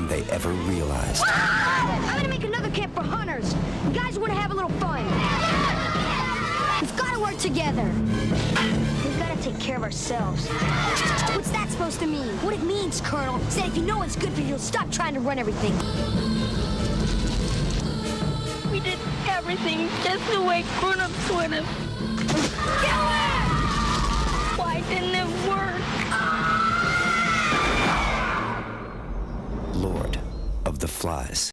than they ever realized. I'm gonna make another camp for hunters. You guys want to have a little fun. We've got to work together. We've got to take care of ourselves. What's that supposed to mean? What it means, Colonel, is that if you know what's good for you, you'll stop trying to run everything. We did everything just the way grown-ups would have. Why didn't it work? Lord of the Flies.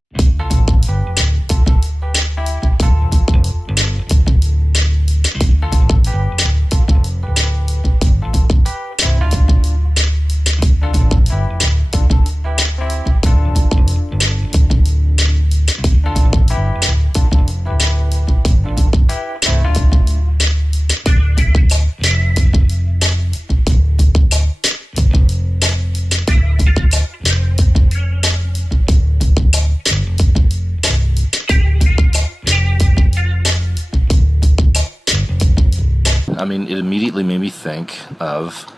I mean, it immediately made me think of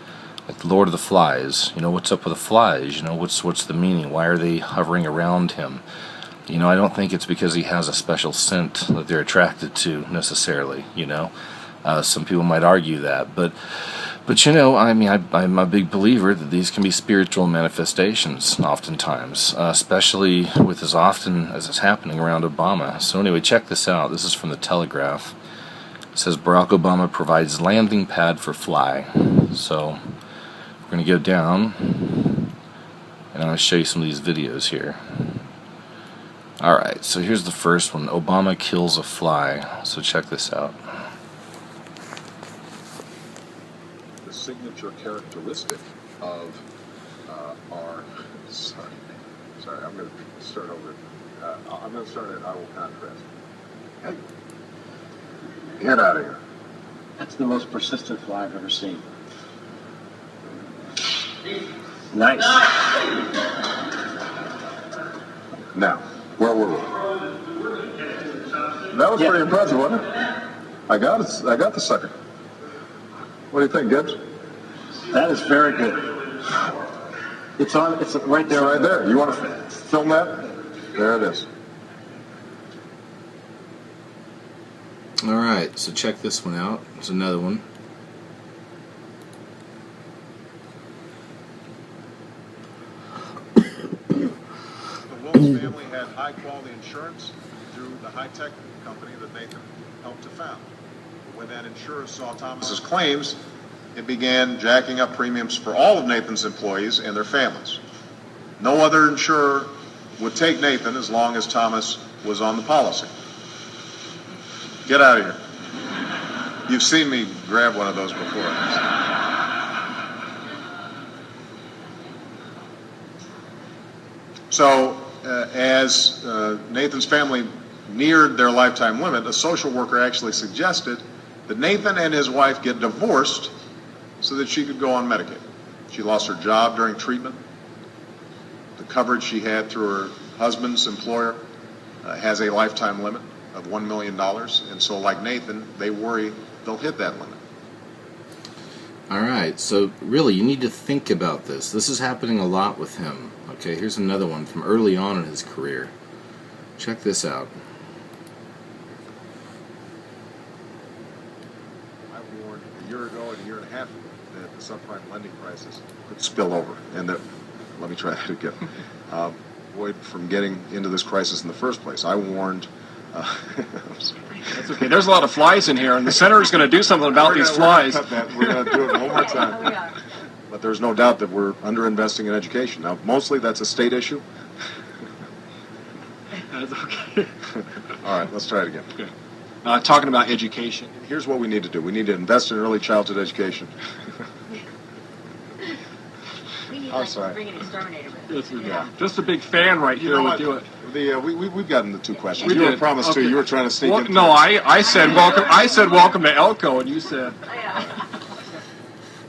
like Lord of the Flies. You know, what's up with the flies? You know, what's the meaning? Why are they hovering around him? You know, I don't think it's because he has a special scent that they're attracted to necessarily. You know, some people might argue that, but you know, I mean, I'm a big believer that these can be spiritual manifestations oftentimes, especially with as often as it's happening around Obama. So anyway, check this out. This is from the Telegraph. It says Barack Obama provides landing pad for fly. So we're going to go down and I'm going to show you some of these videos here. Alright, so here's the first one. Obama kills a fly. So check this out. The signature characteristic of our... Sorry, I'm going to start over. I'm going to start at I will contrast. Hey. Get out of here. That's the most persistent fly I've ever seen. Nice. Now, where were we? That was pretty impressive, wasn't it? I got it. I got the sucker. What do you think, Gibbs? That is very good. It's on. It's right there. It's right there. You want to film that? There it is. Alright, so check this one out. There's another one. The Willis family had high-quality insurance through the high-tech company that Nathan helped to found. When that insurer saw Thomas's claims, it began jacking up premiums for all of Nathan's employees and their families. No other insurer would take Nathan as long as Thomas was on the policy. Get out of here. You've seen me grab one of those before. So, as Nathan's family neared their lifetime limit, a social worker actually suggested that Nathan and his wife get divorced so that she could go on Medicaid. She lost her job during treatment. The coverage she had through her husband's employer has a lifetime limit of $1 million, and so like Nathan, they worry they'll hit that limit. Alright, so really you need to think about this. This is happening a lot with him. Okay, here's another one from early on in his career. Check this out. I warned a year ago and a year and a half ago that the subprime lending crisis could spill over, and that, let me try that again, avoid from getting into this crisis in the first place. I warned That's okay. There's a lot of flies in here, and the center is going to do something about these flies. We're going to do it one more time. But there's no doubt that we're underinvesting in education. Now, mostly that's a state issue. That's okay. All right, let's try it again. Okay. Talking about education. Here's what we need to do. We need to invest in early childhood education. We need I'm like sorry. to bring an exterminator with us. Yeah. Just a big fan right here would do it. We've gotten the two questions. We You did. were promised Okay. two. You were trying to sneak in. No, I said welcome. I said welcome to Elko, and you said.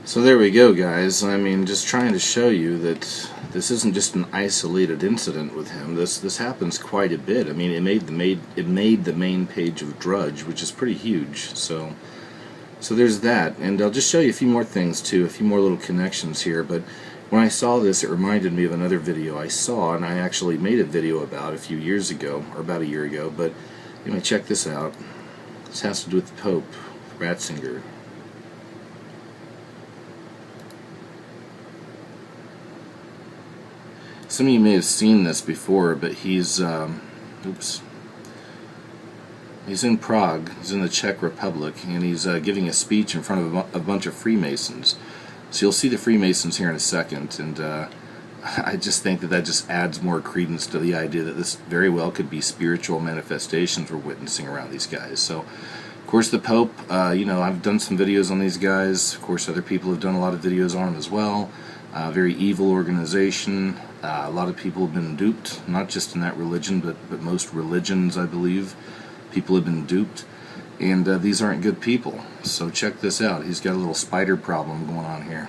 So there we go, guys. I mean, just trying to show you that this isn't just an isolated incident with him. This happens quite a bit. I mean, it made the main page of Drudge, which is pretty huge. So there's that, and I'll just show you a few more things too, a few more little connections here. But When I saw this, it reminded me of another video I saw, and I actually made a video about a few years ago, or about a year ago, but anyway, check this out. This has to do with the Pope, Ratzinger. Some of you may have seen this before, but he's he's in Prague, he's in the Czech Republic, and he's giving a speech in front of a bunch of Freemasons. So you'll see the Freemasons here in a second, and I just think that just adds more credence to the idea that this very well could be spiritual manifestations we're witnessing around these guys. So, of course, the Pope, you know, I've done some videos on these guys. Of course, other people have done a lot of videos on them as well. Very evil organization. A lot of people have been duped, not just in that religion, but most religions, I believe. People have been duped. And these aren't good people. So check this out. He's got a little spider problem going on here.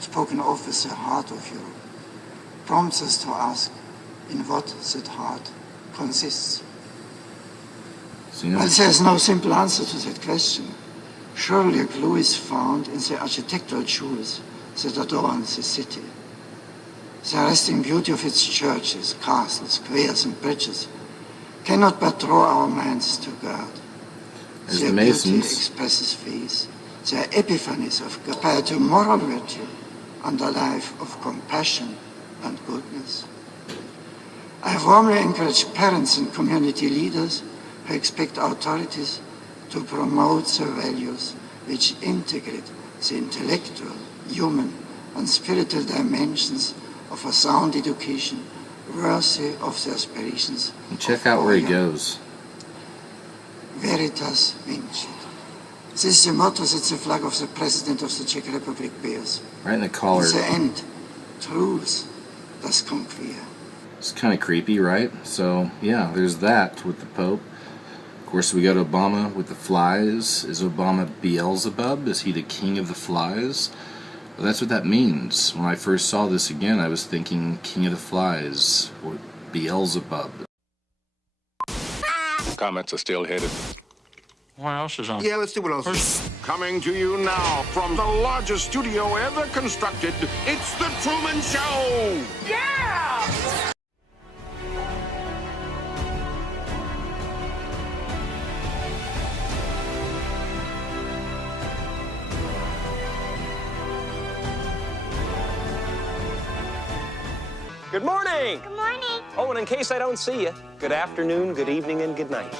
Spoken of with the heart of Europe prompts us to ask in what that heart consists. So, you know, Well, there's no simple answer to that question. Surely a clue is found in the architectural jewels that adorn the city. The arresting beauty of its churches, castles, squares, and bridges cannot but draw our minds to God. As Their the beauty Masons expresses faith, their epiphanies of compared to moral virtue and a life of compassion and goodness. I warmly encourage parents and community leaders who expect authorities to promote the values which integrate the intellectual, human, and spiritual dimensions of a sound education worthy of the aspirations. and check out where he goes. Veritas vincit. This is the motto that the flag of the President of the Czech Republic bears. Right in the In collar. the end, truth does conquer. It's kind of creepy, right? So, yeah, there's that with the Pope. Of course, we got Obama with the flies. Is Obama Beelzebub? Is he the king of the flies? Well, that's what that means. When I first saw this again, I was thinking king of the flies, or Beelzebub. Comments are still headed. What else is on? Yeah, let's see what else is. Coming to you now from the largest studio ever constructed, it's The Truman Show! Yeah! Good morning! Good morning. Oh, and in case I don't see you, good afternoon, good evening, and good night.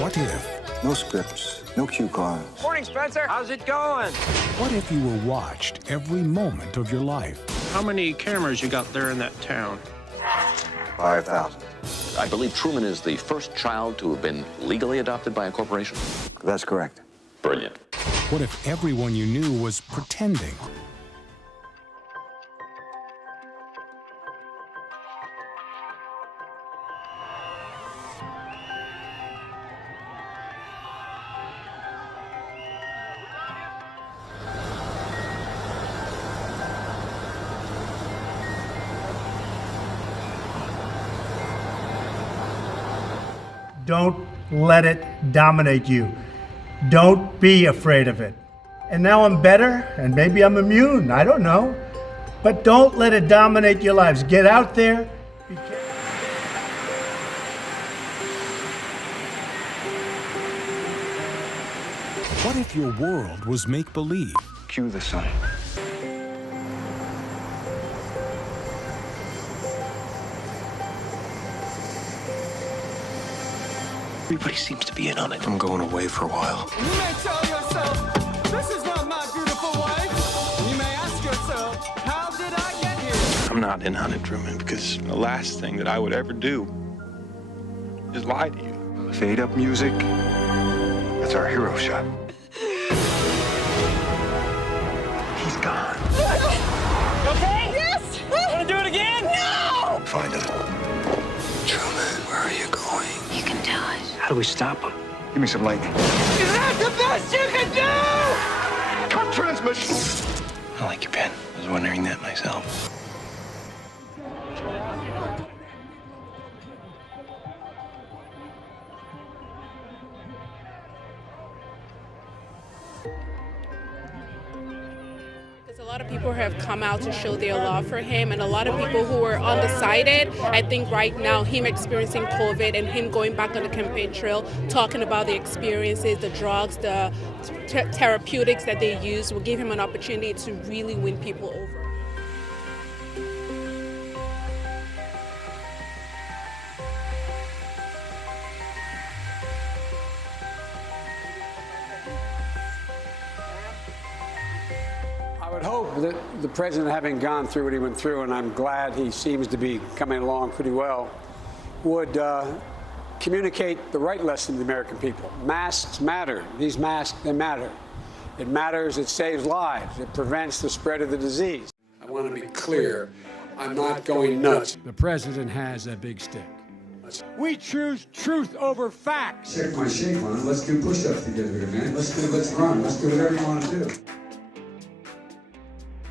What if? No scripts, no cue cards. Morning, Spencer. How's it going? What if you were watched every moment of your life? How many cameras you got there in that town? 5,000. I believe Truman is the first child to have been legally adopted by a corporation. That's correct. Brilliant. What if everyone you knew was pretending? Don't let it dominate you. Don't be afraid of it. And now I'm better, and maybe I'm immune, I don't know. But don't let it dominate your lives. Get out there. Be careful. What if your world was make-believe? Cue the sun. Everybody seems to be in on it. I'm going away for a while. You may tell yourself, this is not my beautiful wife. You may ask yourself, how did I get here? I'm not in on it, Truman, because the last thing that I would ever do is lie to you. Fade up music. That's our hero shot. He's gone. Okay? Yes! Want to do it again? No! Find him. Truman, where are you going? You can do it. How do we stop him? Give me some lightning. Is that the best you can do? Cut transmission! I like your pen. I was wondering that myself. lot of people have come out to show their love for him, and a lot of people who were undecided. I think right now, him experiencing COVID and him going back on the campaign trail, talking about the experiences, the drugs, the therapeutics that they use, will give him an opportunity to really win people over. I would hope that the president, having gone through what he went through, and I'm glad he seems to be coming along pretty well, would communicate the right lesson to the American people. Masks matter. These masks, they matter. It matters. It saves lives. It prevents the spread of the disease. I want to be clear. I'm not going nuts. The president has a big stick. We choose truth over facts. Check my shape on it. Let's do push-ups together, man. Let's run. Let's do whatever you want to do.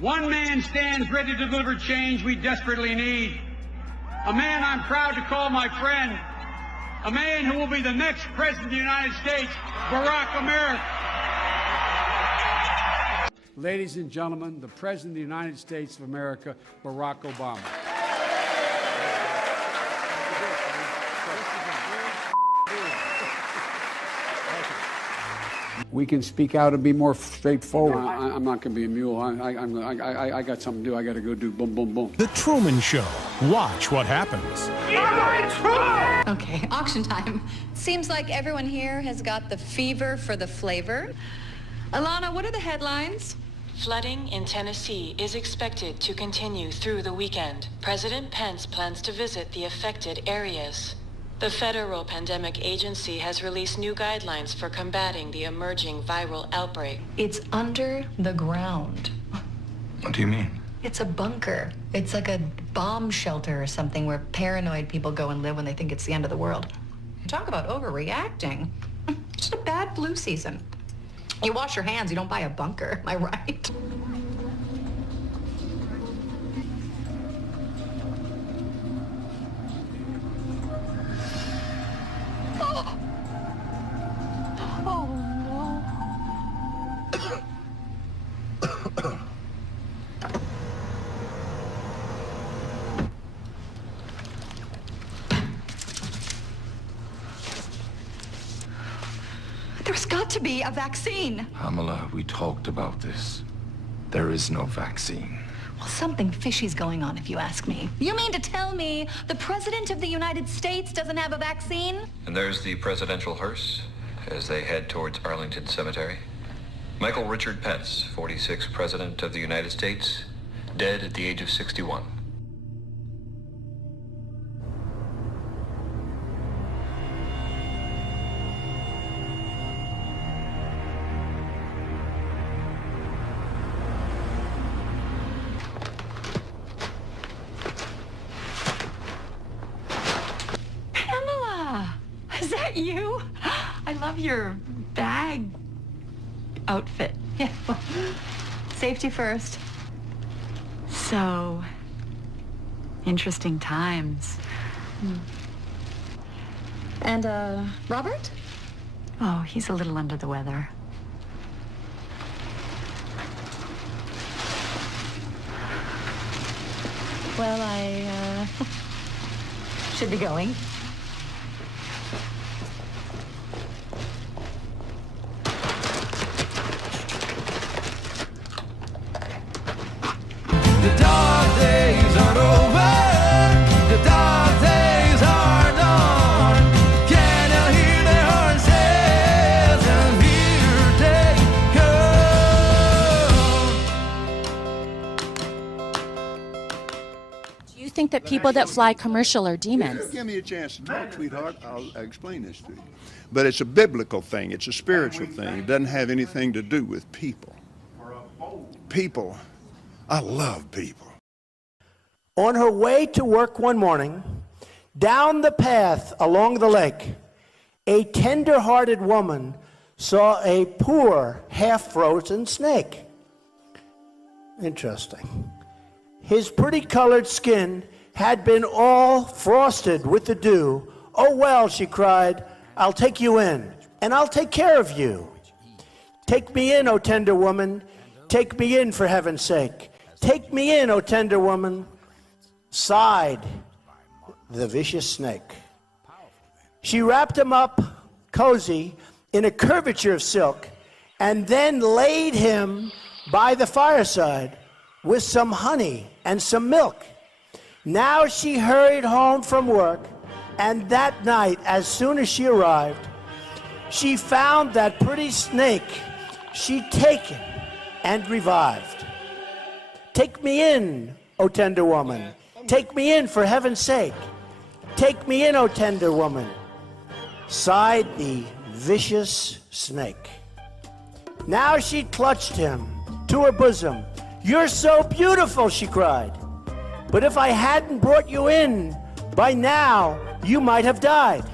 One man stands ready to deliver change we desperately need. A man I'm proud to call my friend. A man who will be the next president of the United States, Barack America. Ladies and gentlemen, the President of the United States of America, Barack Obama. We can speak out and be more straightforward. I'm not going to be a mule. I got something to do. I got to go do boom, boom, boom. The Truman Show. Watch what happens. Okay, auction time. Seems like everyone here has got the fever for the flavor. Alana, what are the headlines? Flooding in Tennessee is expected to continue through the weekend. President Pence plans to visit the affected areas. The Federal Pandemic Agency has released new guidelines for combating the emerging viral outbreak. It's under the ground. What do you mean? It's a bunker. It's like a bomb shelter or something where paranoid people go and live when they think it's the end of the world. Talk about overreacting. Just a bad flu season. You wash your hands, you don't buy a bunker. Am I right? Oh. Oh, no. There's got to be a vaccine. Pamela, we talked about this. There is no vaccine. Well, something fishy's going on, if you ask me. You mean to tell me the President of the United States doesn't have a vaccine? And there's the presidential hearse as they head towards Arlington Cemetery. Michael Richard Pence, 46th President of the United States, dead at the age of 61. Is that you? I love your bag outfit. Yeah, well, safety first. So, interesting times. And, Robert? Oh, he's a little under the weather. Well, I, should be going. The dark days are over. The dark days are done. Can you hear their horses and here they come? Do you think that people that fly commercial are demons? Give me a chance to talk, sweetheart. I'll explain this to you. But it's a biblical thing. It's a spiritual thing. It doesn't have anything to do with people. People, I love people. On her way to work one morning, down the path along the lake, a tender-hearted woman saw a poor, half-frozen snake. Interesting. His pretty-colored skin had been all frosted with the dew. "Oh, well," she cried, "I'll take you in, and I'll take care of you. Take me in, O tender woman. Take me in, for heaven's sake. Take me in, O tender woman. Sighed the vicious snake. She wrapped him up cozy in a curvature of silk and then laid him by the fireside with some honey and some milk. Now she hurried home from work, and that night, as soon as she arrived, she found that pretty snake she'd taken and revived. Take me in, O tender woman. Take me in, for heaven's sake. Take me in, O tender woman, sighed the vicious snake. Now she clutched him to her bosom. You're so beautiful, she cried. But if I hadn't brought you in, by now you might have died.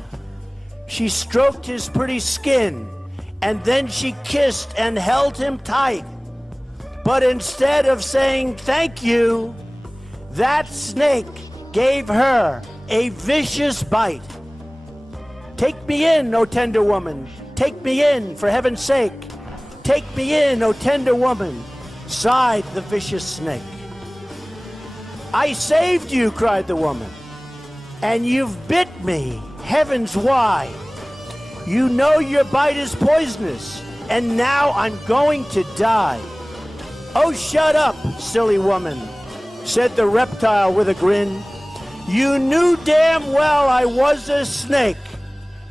She stroked his pretty skin, and then she kissed and held him tight. But instead of saying thank you, that snake gave her a vicious bite. Take me in, O tender woman. Take me in, for heaven's sake. Take me in, O tender woman, sighed the vicious snake. I saved you, cried the woman, and you've bit me, heavens why. You know your bite is poisonous, and now I'm going to die. Oh, shut up, silly woman, said the reptile with a grin. You knew damn well I was a snake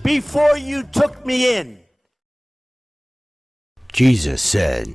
before you took me in. Jesus said,